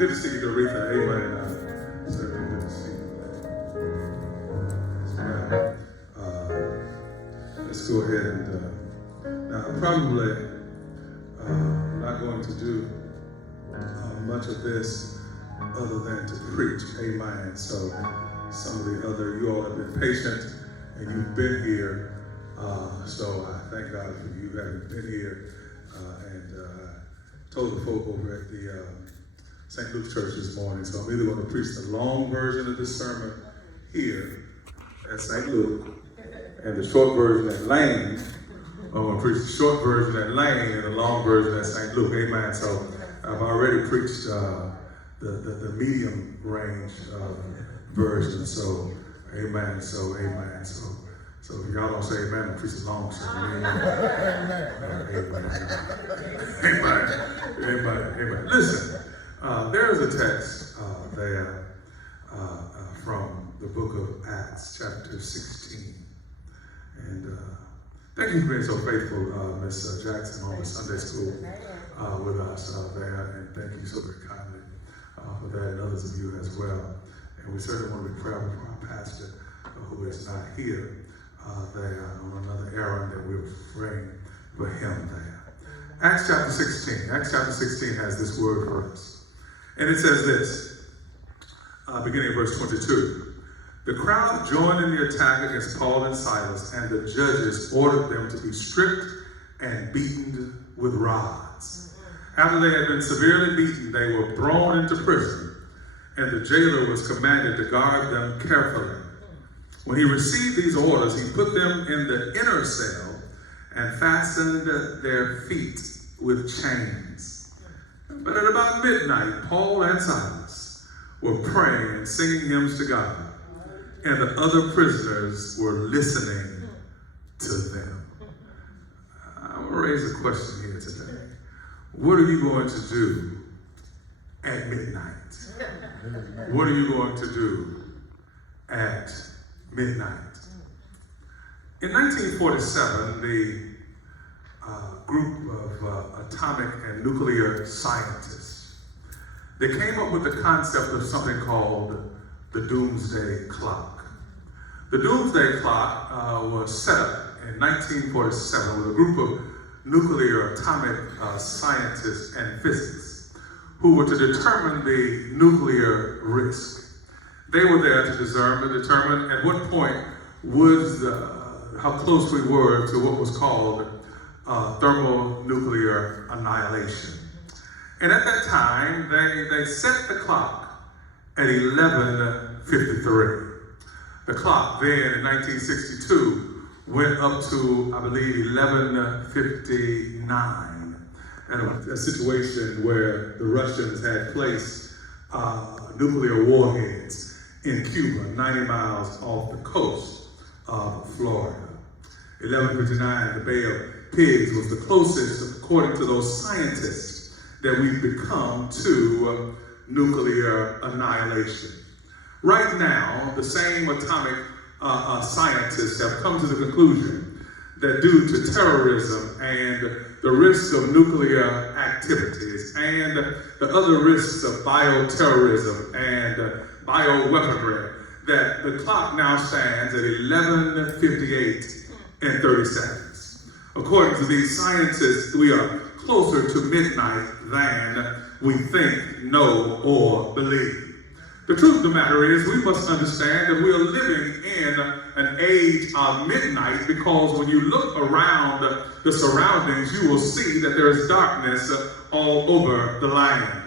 Good to see you, Doretha. Amen. Certainly good to see you. Let's go ahead and now I'm probably not going to do much of this other than to preach. Amen. So some of the other, you all have been patient and you've been here. So I thank God for you having been here. And I told the folk over at the St. Luke's Church this morning, so I'm either going to preach the long version of this sermon here at St. Luke and the short version at Lane. I'm going to preach the short version at Lane and the long version at St. Luke. Amen. So I've already preached the medium range version. So amen. So amen. So if y'all don't say amen, I'm preaching long sermon. Amen. Listen, there is a text there from the book of Acts, chapter 16. And thank you for being so faithful, Miss Jackson, on the Sunday school with us there. And thank you so very kindly for that, and others of you as well. And we certainly want to be prayerful for our pastor who is not here there on another errand that we're praying for him there. Acts chapter 16. Acts chapter 16 has this word for us. And it says this, beginning of verse 22. The crowd joined in the attack against Paul and Silas, and the judges ordered them to be stripped and beaten with rods. After they had been severely beaten, they were thrown into prison, and the jailer was commanded to guard them carefully. When he received these orders, he put them in the inner cell and fastened their feet with chains. But at about midnight, Paul and Silas were praying and singing hymns to God, and the other prisoners were listening to them. I will raise a question here today. What are you going to do at midnight? What are you going to do at midnight? In 1947, the group of atomic and nuclear scientists, they came up with the concept of something called the Doomsday Clock. The Doomsday Clock was set up in 1947 with a group of nuclear atomic scientists and physicists who were to determine the nuclear risk. They were there to determine at what point was how close we were to what was called thermonuclear annihilation. And at that time, they set the clock at 11:53. The clock then in 1962 went up to, I believe, 11:59. And a situation where the Russians had placed nuclear warheads in Cuba, 90 miles off the coast of Florida. 11:59, the Bay of Pigs was the closest, according to those scientists, that we've become to nuclear annihilation. Right now, the same atomic scientists have come to the conclusion that due to terrorism and the risk of nuclear activities and the other risks of bioterrorism and bioweaponry, that the clock now stands at 11:58 and 30 seconds. According to these scientists, we are closer to midnight than we think, know, or believe. The truth of the matter is, we must understand that we are living in an age of midnight, because when you look around the surroundings, you will see that there is darkness all over the land.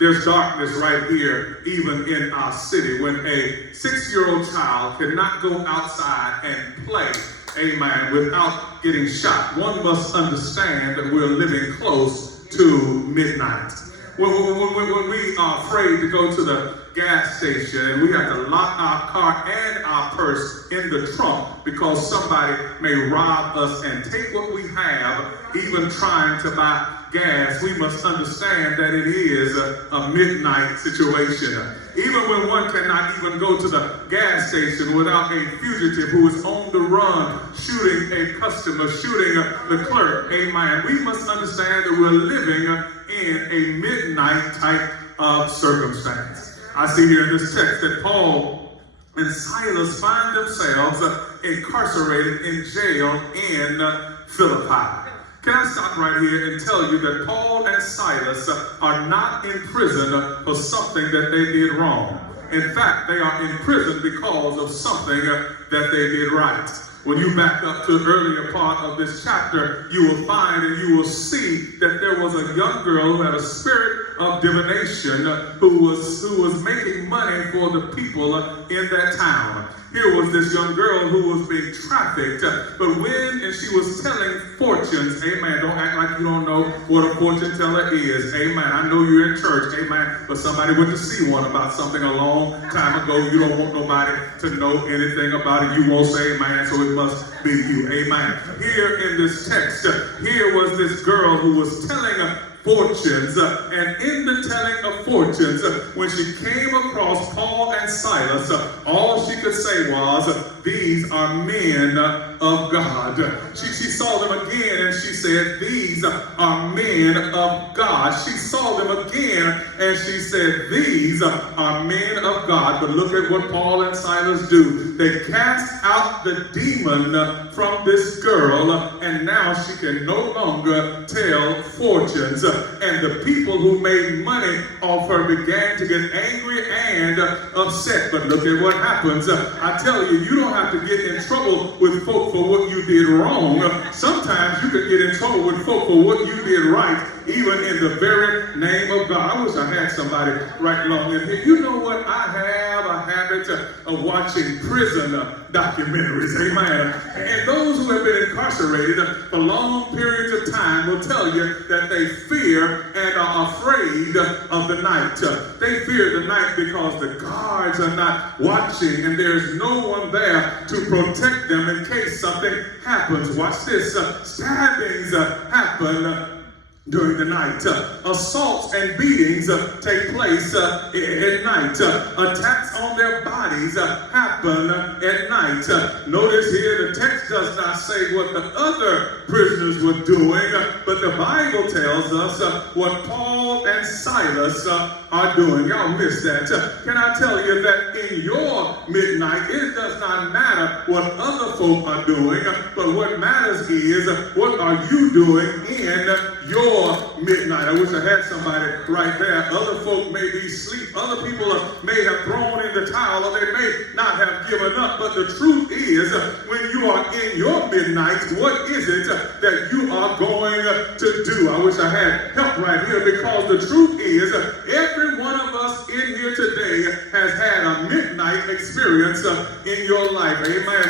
There's darkness right here, even in our city, when a 6-year-old child cannot go outside and play, amen, without getting shot. One must understand that we're living close to midnight. When we are afraid to go to the gas station and we have to lock our car and our purse in the trunk because somebody may rob us and take what we have, even trying to buy gas, we must understand that it is a midnight situation. Even when one cannot even go to the gas station without a fugitive who is on the run, shooting a customer, shooting the clerk, amen. We must understand that we're living in a midnight type of circumstance. I see here in this text that Paul and Silas find themselves incarcerated in jail in Philippi. Can I stop right here and tell you that Paul and Silas are not in prison for something that they did wrong. In fact, they are in prison because of something that they did right. When you back up to the earlier part of this chapter, you will find and you will see that there was a young girl who had a spirit of divination who was making money for the people in that town. Here was this young girl who was being trafficked, but and she was telling fortunes, amen. Don't act like you don't know what a fortune teller is, amen. I know you're in church, amen, but somebody went to see one about something a long time ago. You don't want nobody to know anything about it. You won't say amen, so it must be you, amen. Here in this text, here was this girl who was telling fortunes, and in the telling of fortunes, when she came across Paul and Silas, all she could say was, these are men of God. She saw them again and she said, these are men of God. She saw them again and she said, these are men of God. But look at what Paul and Silas do. They cast out the demon from this girl, and now she can no longer tell fortunes. And the people who made money off her began to get angry and upset. But look at what happens. I tell you, you don't have to get in trouble with folk for what you did wrong. Sometimes you can get in trouble with folk for what you did right, even in the very name of God. I wish I had somebody right along in here. You know what? I have a habit of watching prison documentaries, amen. And those who have been incarcerated for long periods of time will tell you that they fear and are afraid of the night. They fear the night because the guards are not watching and there's no one there to protect them in case something happens. Watch this. Stabbings happen during the night. Assaults and beatings take place at night. Attacks on their bodies happen at night. Notice here the text does not say what the other prisoners were doing, but the Bible tells us what Paul and Silas are doing. Y'all miss that. Can I tell you that in your midnight, it does not matter what other folk are doing, but what matters is what are you doing in your midnight. I wish I had somebody right there. Other folk may be asleep. Other people may have thrown in the towel, or they may not have given up. But the truth is, when you are in your midnight, what is it that you are going to do? I wish I had help right here, because the truth is, every one of us in here today has had a midnight experience in your life. Amen.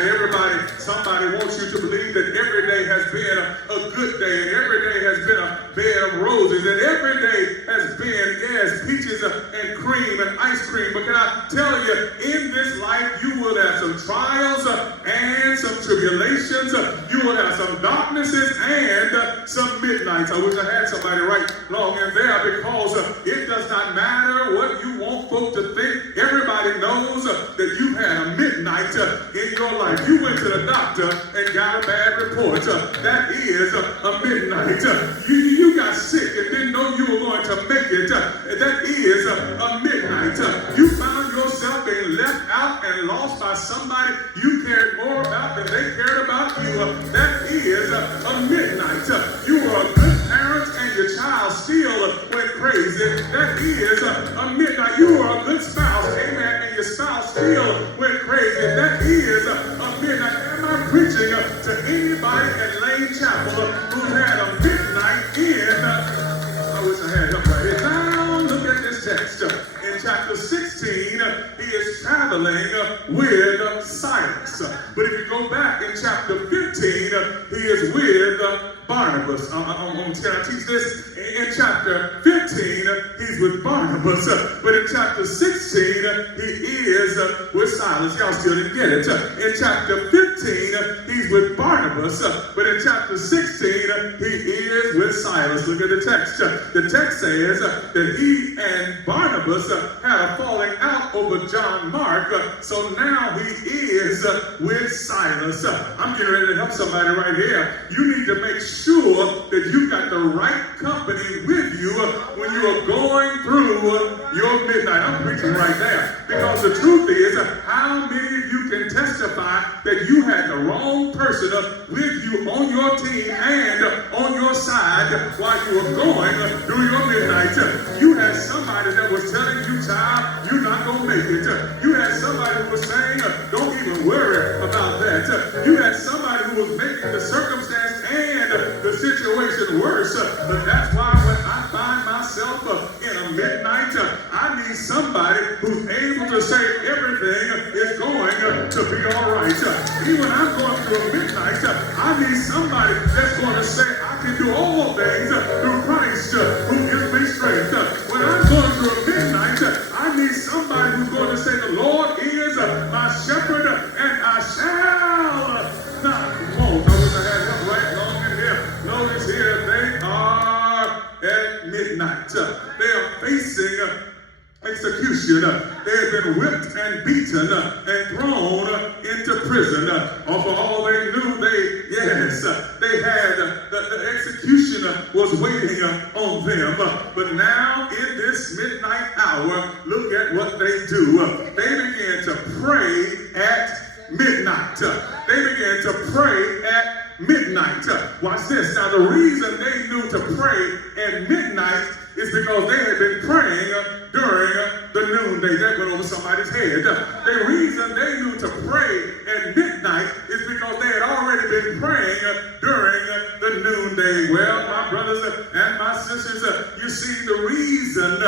Somebody wants you to believe that every day has been a good day, and every day has been a bed of roses, and every day has been, yes, peaches and cream and ice cream. But can I tell you, in this life, you will have some trials and some tribulations. You will have some darknesses and some midnights. I wish I had somebody right long in there, because it does not matter what you want folk to think. Everybody knows that you've had a midnight in your life. You went to the doctor and got a bad report. That is a midnight. You got sick and didn't know you were going to make it. That is a midnight. You found yourself being left out and lost by somebody you cared more about than they cared about you. That is a midnight. You were a good parent and your child still went crazy. That is a midnight. You were a good spouse, amen, and your spouse still went crazy. That is a midnight. Am I preaching to anybody at Lane Chapel who had a midnight in? I wish I had help right here. Now look at this text. In chapter 16, he is traveling with Silas. But if you go back in chapter 15, he is with Barnabas. Can I teach this? In chapter 15, he's with Barnabas. But in chapter 16, he is with Silas. Y'all still didn't get it. In chapter 15, he's with Barnabas. But in chapter 16, he is with Silas. Look at the text. The text says that he and Barnabas had a falling out over John Mark. So now he is with Silas. I'm getting ready to help somebody right here. You need to make sure that you got the right company with you when you are going through preaching right there. Because the truth is, how many of you can testify that you had the wrong person with you on your team and on your side while you were going through your midnight? You had somebody that was telling you, child, you're not going to make it. You had somebody who was saying, don't even worry about that. You had somebody who was making the circumstance and the situation worse. But that's why when I find myself in a midnight, I need somebody who's able to say everything is going to be all right. Even when I'm going through a midnight, I need somebody that's going to say I can do all things through Christ who gives me strength. When I'm going through a midnight, I need somebody who's going to say the Lord is my shepherd and I shall not want. Notice I had them right long in here. Notice here they are at midnight. They are facing execution. They had been whipped and beaten and thrown into prison. For all they knew, they had the execution was waiting on them. But now in this midnight hour, look at what they do. They began to pray at midnight. They began to pray at midnight. Watch this. Now the reason they knew to pray at midnight is because they had been praying during the noonday. That went over somebody's head. The reason they knew to pray at midnight is because they had already been praying during the noonday. Well, my brothers and my sisters, you see the reason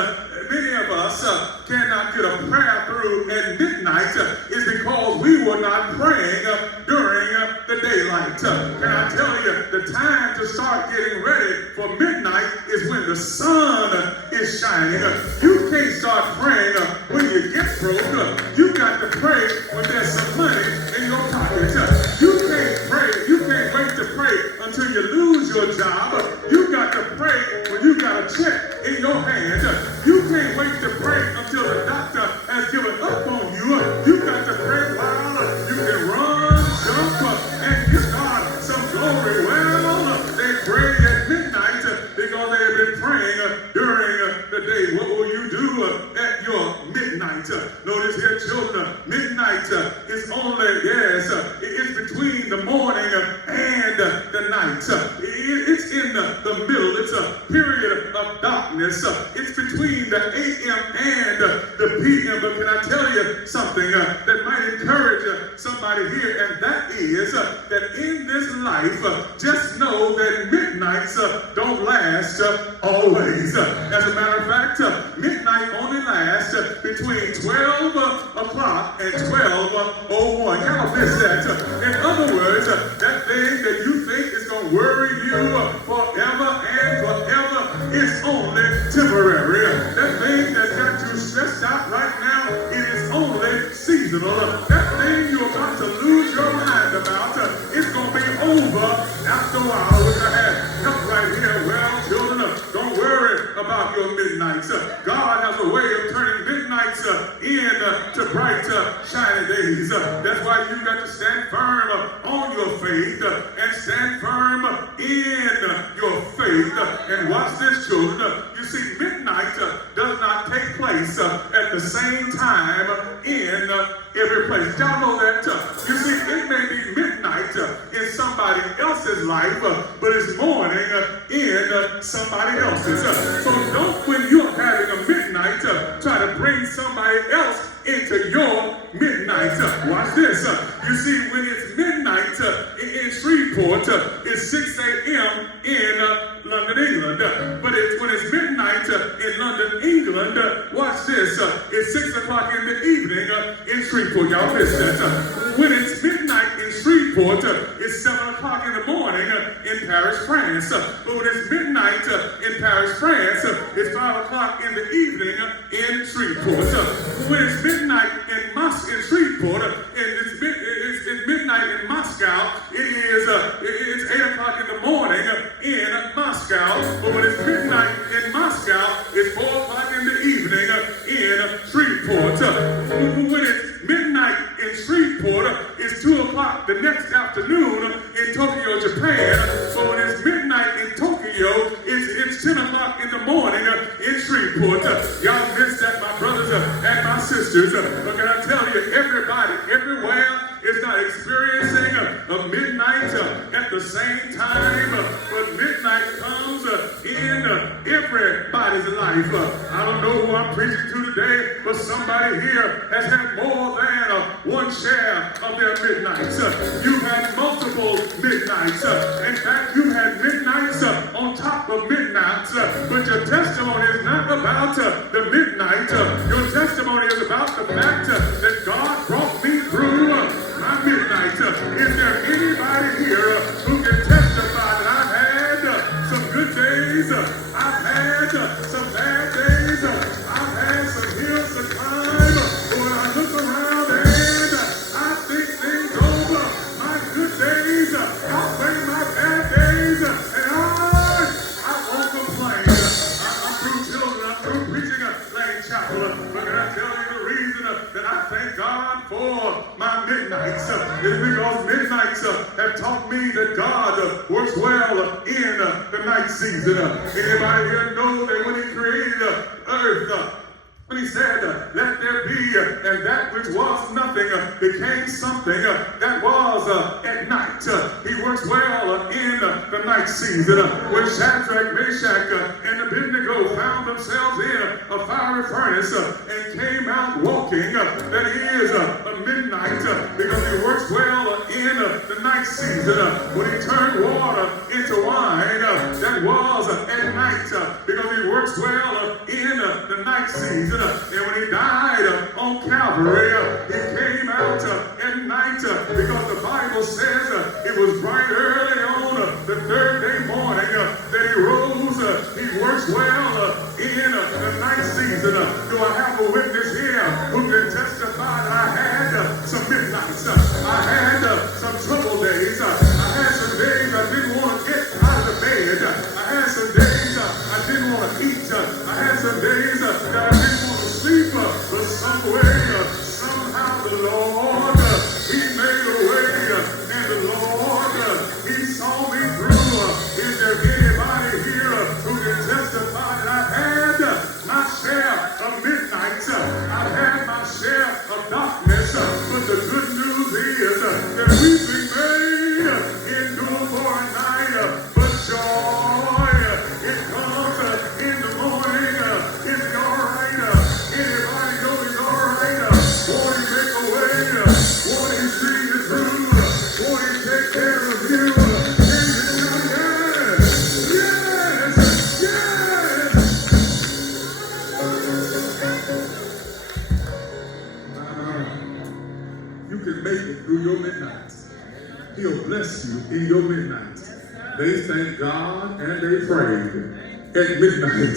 many of us cannot get a prayer through at midnight is because we were not praying during the daylight. Can I tell you, the time to start getting ready for midnight is when the sun is shining. You can't start praying when you get broke. You got to pray when there's some money in your pocket. You can't pray. You can't wait to pray until you lose your job. You got to pray when you got a check in your hand. You can't wait to pray until the doctor has given up on you. You got to pray while you can run, jump, and give God some glory. Well, they prayed at midnight because they had been praying during the day. What will you do at your midnight? Notice here, children, midnight is only, it's between the morning and the night. It's in the middle. It's a period of darkness. It's between the a.m. and the p.m. But can I tell you something that might encourage somebody here, and that is that in this life, just know that midnights don't last always. As a matter of fact, midnight only lasts between 12 o'clock and 12:01. Y'all miss that. In other words, that thing that you think is going to worry you forever and forever is only temporary. That thing that got you stressed out right now, it is only seasonal. That thing you're about to lose your mind about, it's going to be over after a while. Look ahead. Come right here. Well, children, don't worry about your midnights. God has a way of turning midnights into bright, shiny days. That's why you got to stand firm on your faith and stand firm in your faith. And watch this, children. You see, midnight does not take place at the same time in every place. Y'all know that. You see, it may be midnight in somebody else's life, but it's morning in somebody else's. So don't, when you're having a midnight, try to bring somebody else into your midnight. Watch this. You see, when it's midnight in Shreveport, it's 6 a.m. in London, England. But when it's midnight in London, England, watch this. It's 6 o'clock in the evening in Shreveport. Y'all missed that. When it's midnight in Shreveport, it's 7 o'clock in the morning in Paris, France. But when it's midnight in Paris, France, it's 5 o'clock in the evening in Shreveport. When it's midnight in Shreveport, and it's midnight in Moscow, it's 8 o'clock in the morning in Moscow. But when it's midnight in Moscow, it's 4 o'clock in the evening in Shreveport. When it's midnight in Shreveport, it's 2 o'clock the next afternoon in Tokyo, Japan. So when it's midnight in Tokyo, it's 10 o'clock in the morning in Shreveport. Y'all missed that, my brothers and sisters, but can I tell you, everybody, everywhere is not experiencing a midnight at the same time, but midnight comes in everybody's life. I don't know who I'm preaching to today, but somebody here has had more than one share of their midnights. You've had multiple midnights. In fact, you've had midnights on top of midnights, but your testimony is not about the midnight. Your testimony is about the fact that God brought me through my midnight. Is there anybody here who can testify that I've had some good days, I've had some bad days, I've had some hills to climb, but when I look around and I think things over, my good days outweigh my bad days, and I won't complain. I'm through children, I'm through preaching Lane Chapel, but can I tell you the reason that I thank God for my midnights is because midnights have taught me that God works well in the night season. Anybody here know that when he created the earth, when he said, let there be, and that which was nothing became something that was at night. He works well in the night season. When Shadrach, Meshach, and Abednego found themselves in a fiery furnace and came out walking, that is a midnight, because he works well in the night season. When he turned water into wine, that was at night, because he works well in the night season. And when he died on Calvary, he came out at night because the Bible says it was bright early on the third day morning that he rose. He works well in the night season. Do I have a witness here who can testify that I had some midnights? I had some trouble days. I had some days I didn't want to get out of the bed. I had some days I didn't want to eat. I had some days that I didn't want to sleep, but some way, somehow the Lord, he made a way, and the Lord, he saw me through. Is there anybody here who can testify that I had my share of midnights? I've had my share of darkness, but the good news is that we've been made endure for a night, but joy, it comes in the morning. Is it all right? Anybody know he's all right? Won't he make a way? Won't he see you through? Won't he take care of you? Can you shout yes? Yes! Yes! You can make it through your midnight. He'll bless you in your midnight. They thank God and they prayed at midnight.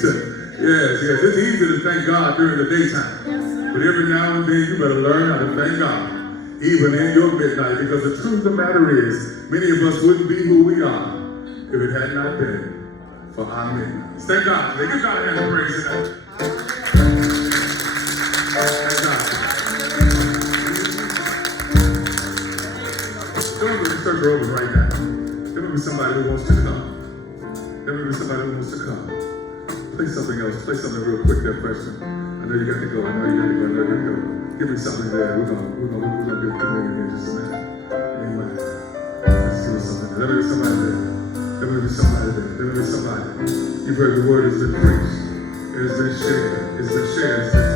Yes. It's easy to thank God during the daytime. But every now and then you better learn how to thank God, even in your midnight. Because the truth of the matter is, many of us wouldn't be who we are if it had not been for our midnight. Thank God. Give God a hand of praise tonight. Thank God. Don't look at church over right now. There may be somebody who wants to come. There may be somebody who wants to come. Play something else. Play something real quick there, Preston. I know you got to go. I know you got to go. I know you got to go. Give me something there. We're gonna get communion in just a minute. Amen. Let's do something. There may be somebody there. There may be somebody there. There may be somebody. You've heard the word has been preached. It has been shared. It's been shared. It's been